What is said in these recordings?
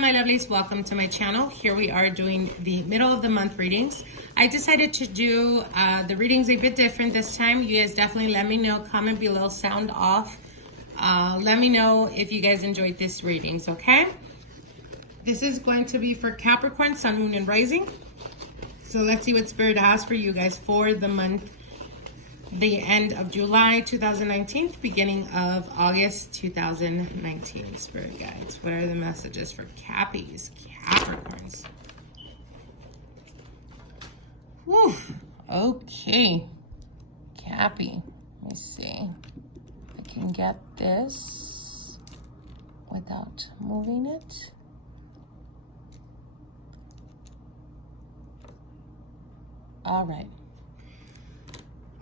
my lovelies, welcome to my channel. Here we are doing the middle of the month readings. I decided to do the readings a bit different this time. You guys definitely let me know, comment below, sound off. Let me know if you guys enjoyed this readings, okay? This is going to be for Capricorn, Sun, Moon, and Rising. So let's see what Spirit has for you guys for the month, the end of July 2019, beginning of August 2019. Spirit guides, what are the messages for Cappies, Capricorns? Whew. Okay, Cappy. Let me see if I can get this without moving it. All right.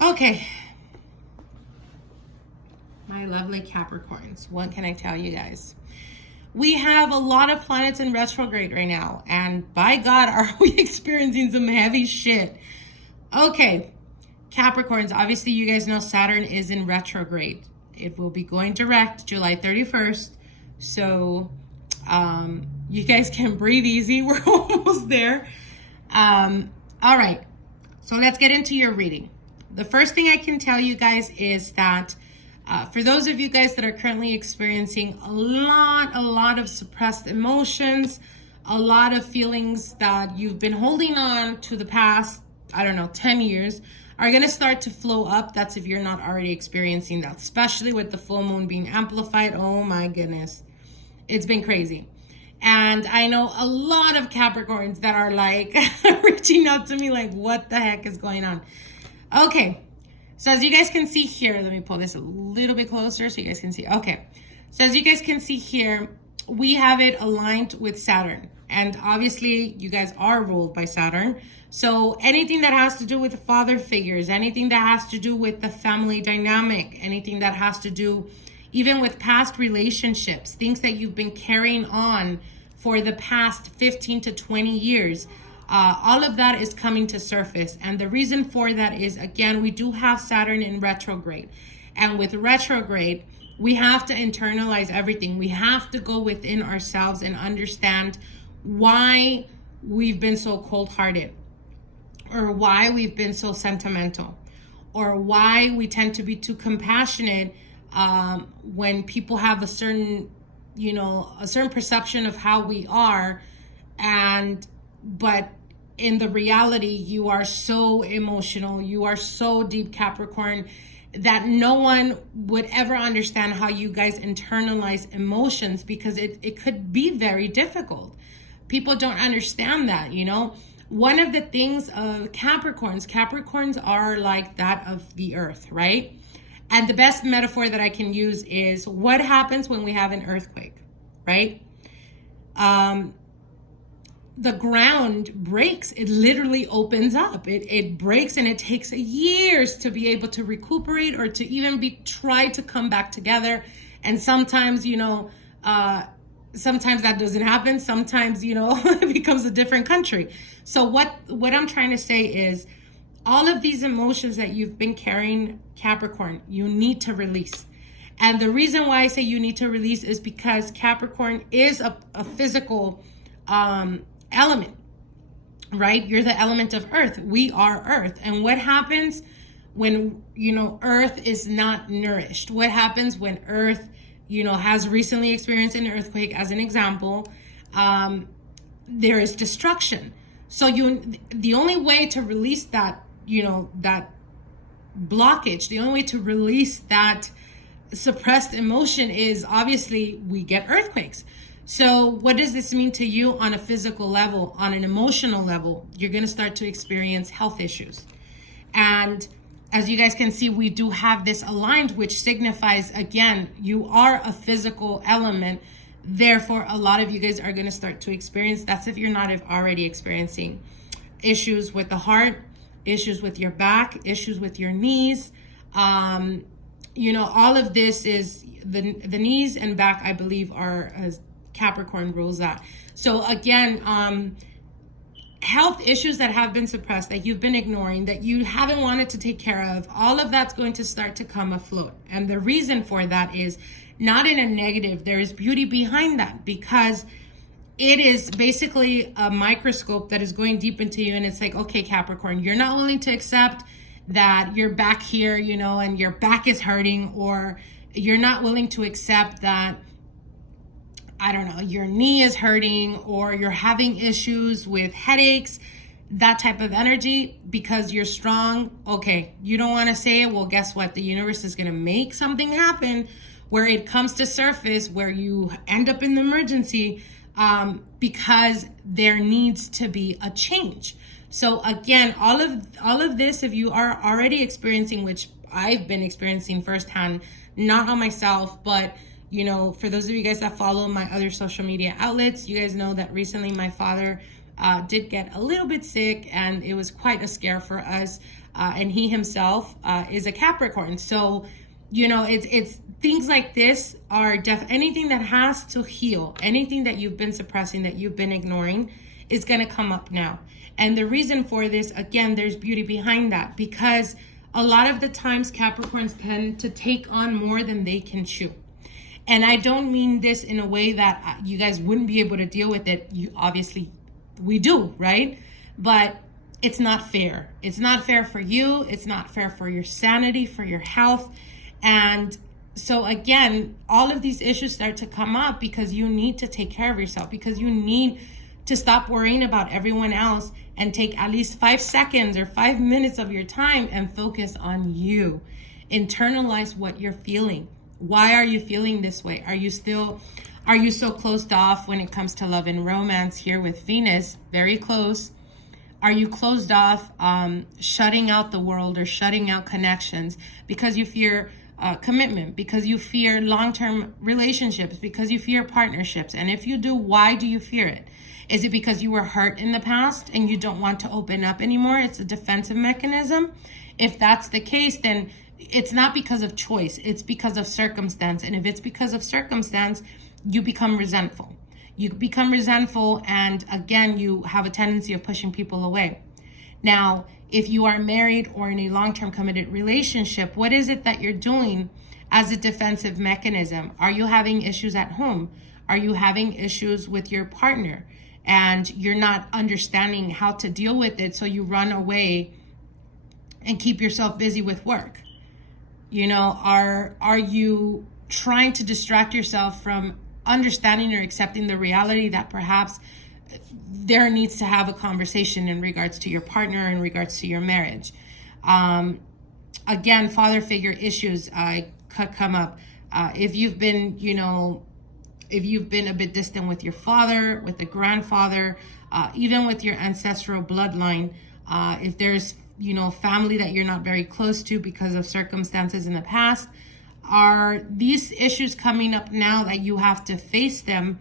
Okay. My lovely Capricorns, what can I tell you guys? We have a lot of planets in retrograde right now, and by God, are we experiencing some heavy shit. Okay, Capricorns, obviously you guys know Saturn is in retrograde. It will be going direct July 31st. So you guys can breathe easy. We're almost there. All right, so let's get into your reading. The first thing I can tell you guys is that for those of you guys that are currently experiencing a lot of suppressed emotions, a lot of feelings that you've been holding on to the past, I don't know, 10 years, are going to start to flow up. That's if you're not already experiencing that, especially with the full moon being amplified. Oh my goodness. It's been crazy. And I know a lot of Capricorns that are like reaching out to me like, what the heck is going on? Okay, so as you guys can see here, let me pull this a little bit closer so you guys can see. Okay, so as you guys can see here, we have it aligned with Saturn. And obviously, you guys are ruled by Saturn. So anything that has to do with father figures, anything that has to do with the family dynamic, anything that has to do even with past relationships, things that you've been carrying on for the past 15 to 20 years, all of that is coming to surface. And the reason for that is, again, we do have Saturn in retrograde. And with retrograde, we have to internalize everything. We have to go within ourselves and understand why we've been so cold-hearted, or why we've been so sentimental, or why we tend to be too compassionate when people have a certain, a certain perception of how we are, but in the reality, you are so emotional, you are so deep, Capricorn, that no one would ever understand how you guys internalize emotions, because it could be very difficult. People don't understand that, One of the things of Capricorns are like that of the earth, right? And the best metaphor that I can use is what happens when we have an earthquake, right? The ground breaks. It literally opens up. It breaks, and it takes years to be able to recuperate or to even try to come back together. And sometimes, sometimes that doesn't happen. Sometimes, it becomes a different country. So what I'm trying to say is, all of these emotions that you've been carrying, Capricorn, you need to release. And the reason why I say you need to release is because Capricorn is a physical element, right? You're the element of earth. We are earth. And what happens when, earth is not nourished? What happens when earth, has recently experienced an earthquake, as an example? There is destruction. So the only way to release that, that blockage, the only way to release that suppressed emotion is, obviously, we get earthquakes. So what does this mean to you on a physical level, on an emotional level? You're going to start to experience health issues. And as you guys can see, we do have this aligned, which signifies, again, you are a physical element. Therefore, a lot of you guys are going to start to experience, that's if you're not already experiencing, issues with the heart, issues with your back, issues with your knees. All of this is the knees and back, I believe, are as Capricorn rules that. So again, health issues that have been suppressed, that you've been ignoring, that you haven't wanted to take care of, all of that's going to start to come afloat. And the reason for that is not in a negative. There is beauty behind that, because it is basically a microscope that is going deep into you. And it's like, okay, Capricorn, you're not willing to accept that you're back here, you know, and your back is hurting, or you're not willing to accept that, I don't know, your knee is hurting, or you're having issues with headaches, that type of energy, because you're strong. Okay, you don't want to say it. Well, guess what? The universe is going to make something happen where it comes to surface, where you end up in the emergency, because there needs to be a change. So again, all of this, if you are already experiencing, which I've been experiencing firsthand, not on myself, but you know, for those of you guys that follow my other social media outlets, you guys know that recently my father did get a little bit sick, and it was quite a scare for us. And he himself is a Capricorn. So, you know, it's things like this are anything that has to heal, anything that you've been suppressing, that you've been ignoring, is going to come up now. And the reason for this, again, there's beauty behind that, because a lot of the times Capricorns tend to take on more than they can chew. And I don't mean this in a way that you guys wouldn't be able to deal with it. You obviously, we do, right? But it's not fair. It's not fair for you. It's not fair for your sanity, for your health. And so again, all of these issues start to come up because you need to take care of yourself, because you need to stop worrying about everyone else and take at least 5 seconds or 5 minutes of your time and focus on you. Internalize what you're feeling. Why are you feeling this way? Are you so closed off when it comes to love and romance here with Venus? Very close. Are you closed off, shutting out the world or shutting out connections because you fear commitment, because you fear long-term relationships, because you fear partnerships? And if you do, why do you fear it? Is it because you were hurt in the past and you don't want to open up anymore? It's a defensive mechanism. If that's the case, then it's not because of choice. It's because of circumstance. And if it's because of circumstance, you become resentful. You become resentful, and again, you have a tendency of pushing people away. Now, if you are married or in a long-term committed relationship, what is it that you're doing as a defensive mechanism? Are you having issues at home? Are you having issues with your partner and you're not understanding how to deal with it, so you run away and keep yourself busy with work? You know, are you trying to distract yourself from understanding or accepting the reality that perhaps there needs to have a conversation in regards to your partner, in regards to your marriage? Again, father figure issues could come up. If you've been, if you've been a bit distant with your father, with a grandfather, even with your ancestral bloodline, if there's, family that you're not very close to because of circumstances in the past, are these issues coming up now that you have to face them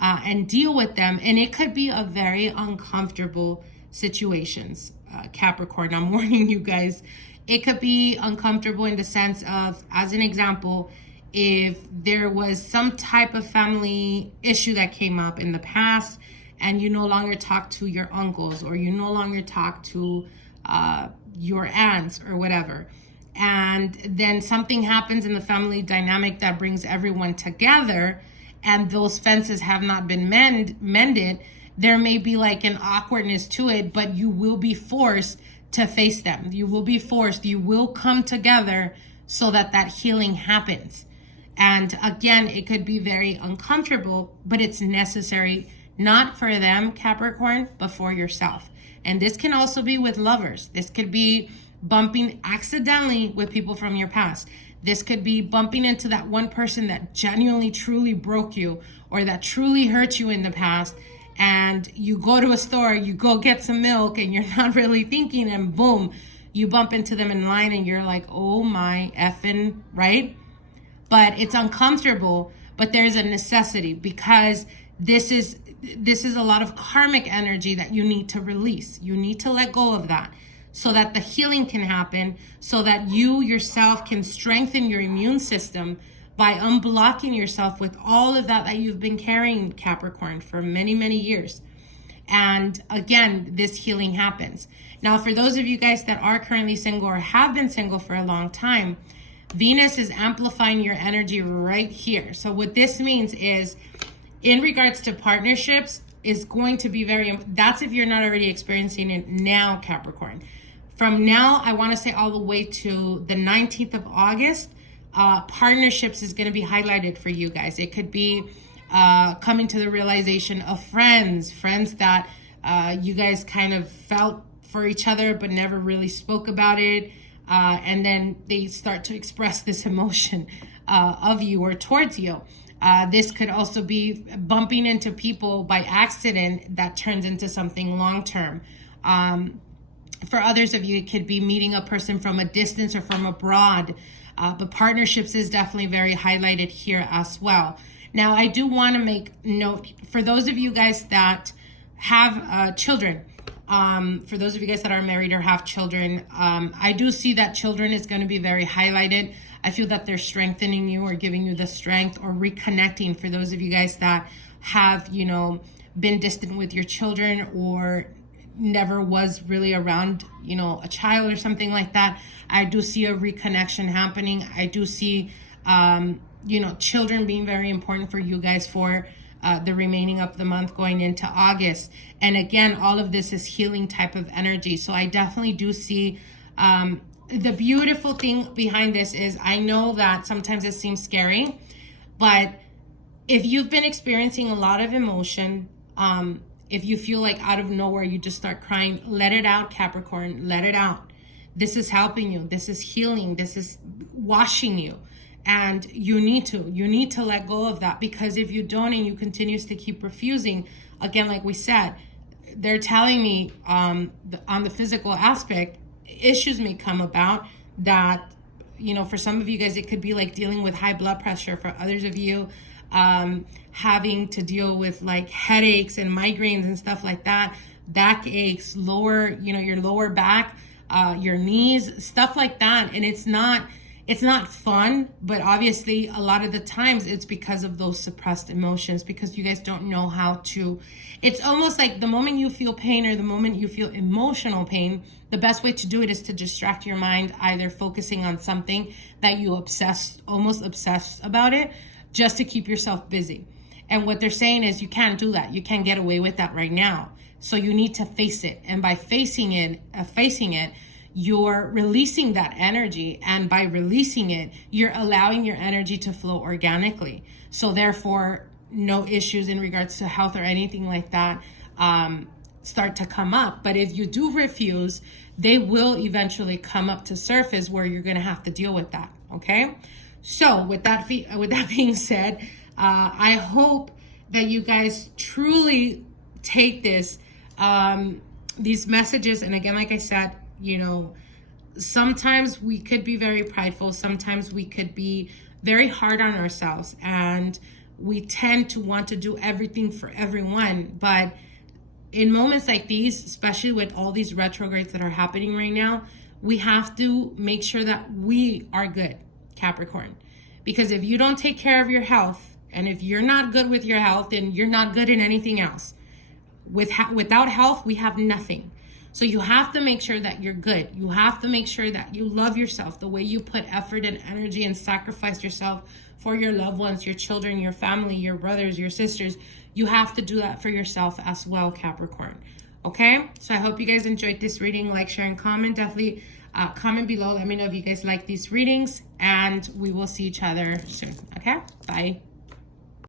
and deal with them? And it could be a very uncomfortable situations, Capricorn. I'm warning you guys. It could be uncomfortable in the sense of, as an example, if there was some type of family issue that came up in the past and you no longer talk to your uncles, or you no longer talk to your aunts or whatever, and then something happens in the family dynamic that brings everyone together, and those fences have not been mended, there may be like an awkwardness to it, but you will be forced to face them. You will come together so that healing happens. And again, it could be very uncomfortable, but it's necessary, not for them, Capricorn, but for yourself. And this can also be with lovers. This could be bumping accidentally with people from your past. This could be bumping into that one person that genuinely, truly broke you, or that truly hurt you in the past. And you go to a store, you go get some milk, and you're not really thinking, and boom, you bump into them in line, and you're like, oh my effing, right? But it's uncomfortable, but there's a necessity, because this is a lot of karmic energy that you need to release. You need to let go of that so that the healing can happen, so that you yourself can strengthen your immune system by unblocking yourself with all of that you've been carrying, Capricorn, for many, many years. And again, this healing happens. Now, for those of you guys that are currently single or have been single for a long time, Venus is amplifying your energy right here. So what this means is, in regards to partnerships is going to be that's if you're not already experiencing it now, Capricorn. From now, I want to say all the way to the 19th of August, partnerships is going to be highlighted for you guys. It could be coming to the realization of friends that you guys kind of felt for each other but never really spoke about it. And then they start to express this emotion of you or towards you. This could also be bumping into people by accident that turns into something long-term. For others of you, it could be meeting a person from a distance or from abroad. But partnerships is definitely very highlighted here as well. Now, I do want to make note for those of you guys that have children. For those of you guys that are married or have children, I do see that children is going to be very highlighted. I feel that they're strengthening you or giving you the strength or reconnecting for those of you guys that have, you know, been distant with your children or never was really around, you know, a child or something like that. I do see a reconnection happening. I do see, you know, children being very important for you guys for the remaining of the month going into August. And again, all of this is healing type of energy. So I definitely do see the beautiful thing behind this is I know that sometimes it seems scary, but if you've been experiencing a lot of emotion, if you feel like out of nowhere you just start crying, let it out, Capricorn, let it out. This is helping you. This is healing. This is washing you. And you need to let go of that, because if you don't and you continue to keep refusing, again, like we said, they're telling me on the physical aspect, issues may come about that, you know, for some of you guys, it could be like dealing with high blood pressure. For others of you, having to deal with like headaches and migraines and stuff like that, back aches, your lower back, your knees, stuff like that. And it's not fun, but obviously a lot of the times it's because of those suppressed emotions, because you guys don't know how to, it's almost like the moment you feel pain or the moment you feel emotional pain, the best way to do it is to distract your mind, either focusing on something that you almost obsess about it, just to keep yourself busy. And what they're saying is you can't do that. You can't get away with that right now. So you need to face it. And by facing it, you're releasing that energy, and by releasing it, you're allowing your energy to flow organically. So therefore, no issues in regards to health or anything like that start to come up. But if you do refuse, they will eventually come up to surface where you're going to have to deal with that. Okay. So with that being said, I hope that you guys truly take these messages. And again, like I said, you know, sometimes we could be very prideful. Sometimes we could be very hard on ourselves, and we tend to want to do everything for everyone. But in moments like these, especially with all these retrogrades that are happening right now, we have to make sure that we are good, Capricorn. Because if you don't take care of your health, and if you're not good with your health, then you're not good in anything else. Without health, we have nothing. So you have to make sure that you're good. You have to make sure that you love yourself the way you put effort and energy and sacrifice yourself for your loved ones, your children, your family, your brothers, your sisters. You have to do that for yourself as well, Capricorn. Okay? So I hope you guys enjoyed this reading. Like, share, and comment. Definitely comment below. Let me know if you guys like these readings, and we will see each other soon. Okay? Bye.